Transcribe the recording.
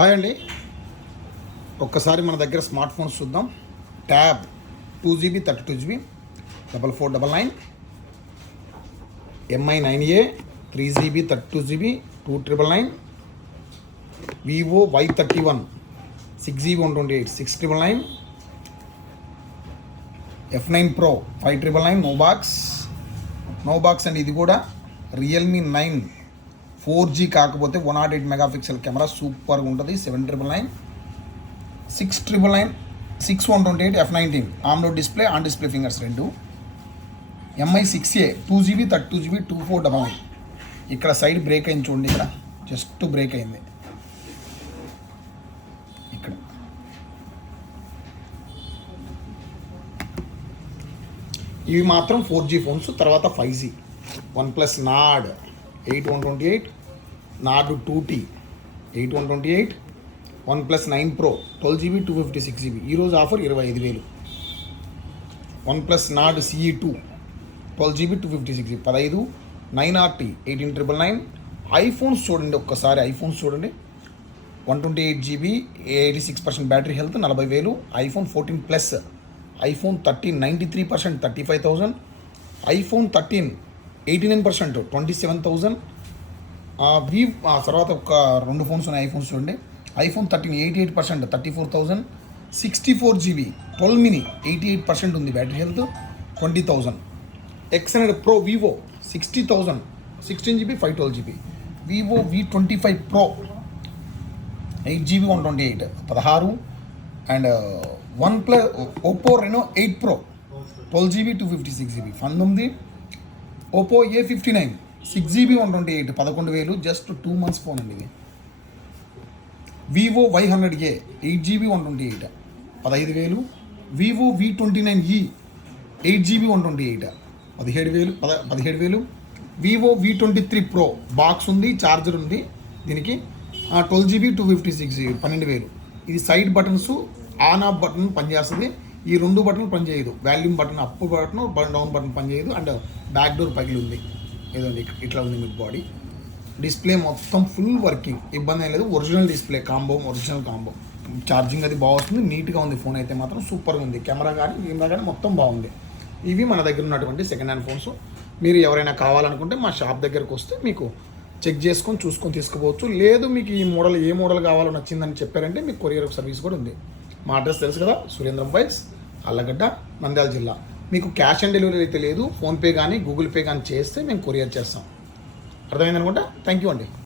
Hi అండి. ఒక్కసారి మన దగ్గర స్మార్ట్ ఫోన్స్ చూద్దాం. Tab 2GB 32GB 4499, MI 9A 3GB 32GB 2999, Vivo Y31 6GB 128 6999, F9 Pro 5999, no box అండి. ఇది కూడా రియల్మీ 9 4G కాకపోతే 108 మెగాపిక్సెల్ కెమెరా సూపర్గా ఉంటుంది. 7999, 6999, 6128 F19 ఆమ్లో డిస్ప్లే ఆన్ డిస్ప్లే ఫింగర్స్ రెండు. MI 6A 2GB 32GB 2499. ఇక్కడ సైడ్ బ్రేక్ అయింది చూడండి, ఇక్కడ జస్ట్ బ్రేక్ అయింది ఇక్కడ. ఇవి మాత్రం 4G ఫోన్స్. తర్వాత 5G OnePlus Nord 8128, Nord 2T 8128, OnePlus 9 Pro 12GB 256GB. ఈరోజు offer 25,000. OnePlus Nord CE2 12GB 256GB 15. 9RT 18999. IPhones చూడండి, ఒక్కసారి ఐఫోన్స్ చూడండి. 128GB 86% battery health 40,000. iPhone 14 Plus, iPhone 13 93% 35,000, iPhone 13 89% 27,000. తర్వాత ఒక రెండు ఫోన్స్ ఉన్నాయి ఐఫోన్స్ చూడండి. iPhone 13 88% 34,000, 64GB 12 mini 88% ఉంది battery health 20,000. XNED Pro Vivo 60,000 16GB 512GB. Vivo V25 Pro 8GB 128 16. And OnePlus Oppo Reno 8 Pro 12GB 256GB 19. Oppo A59 6GB 128 11,000. Just 2 months phone అండి ఇది. Vivo Y100A 8GB 128 15,000. Vivo V29e 8GB 128 17,000. Vivo V23 Pro box ఉంది, charger ఉంది దీనికి. 12GB 256GB 12,000. ఇది side buttons, on off button పనిచేస్తుంది. ఈ రెండు బటన్లు పనిచేయదు. Volume button up button, down button పనిచేయదు. అండ్ బ్యాక్ డోర్ పగిలి ఉంది, ఏదండి ఇట్లా ఉంది మీకు బాడీ. డిస్ప్లే మొత్తం ఫుల్ వర్కింగ్, ఇబ్బంది ఏం లేదు. Original display original combo. Charging అది బాగుంది, నీట్గా ఉంది. ఫోన్ అయితే మాత్రం సూపర్గా ఉంది. కెమెరా కానీ మొత్తం బాగుంది. ఇవి మన దగ్గర ఉన్నటువంటి సెకండ్ హ్యాండ్ ఫోన్స్. మీరు ఎవరైనా కావాలనుకుంటే మా షాప్ దగ్గరకు వస్తే మీకు చెక్ చేసుకొని చూసుకొని తీసుకోవచ్చు. లేదు మీకు ఈ మోడల్ ఏ మోడల్ కావాలో నచ్చిందని చెప్పారంటే మీకు కొరియర్ సర్వీస్ కూడా ఉంది. మా అడ్రస్ తెలుసు కదా, సురేంద్రం మొబైల్స్, అల్లగడ్డ, నంద్యాల జిల్లా. మీకు క్యాష్ ఆన్ డెలివరీ అయితే లేదు, ఫోన్పే కానీ గూగుల్ పే కానీ చేస్తే మేము కొరియర్ చేస్తాం. అర్థమైందనుకుంటా. థ్యాంక్ యూ అండి.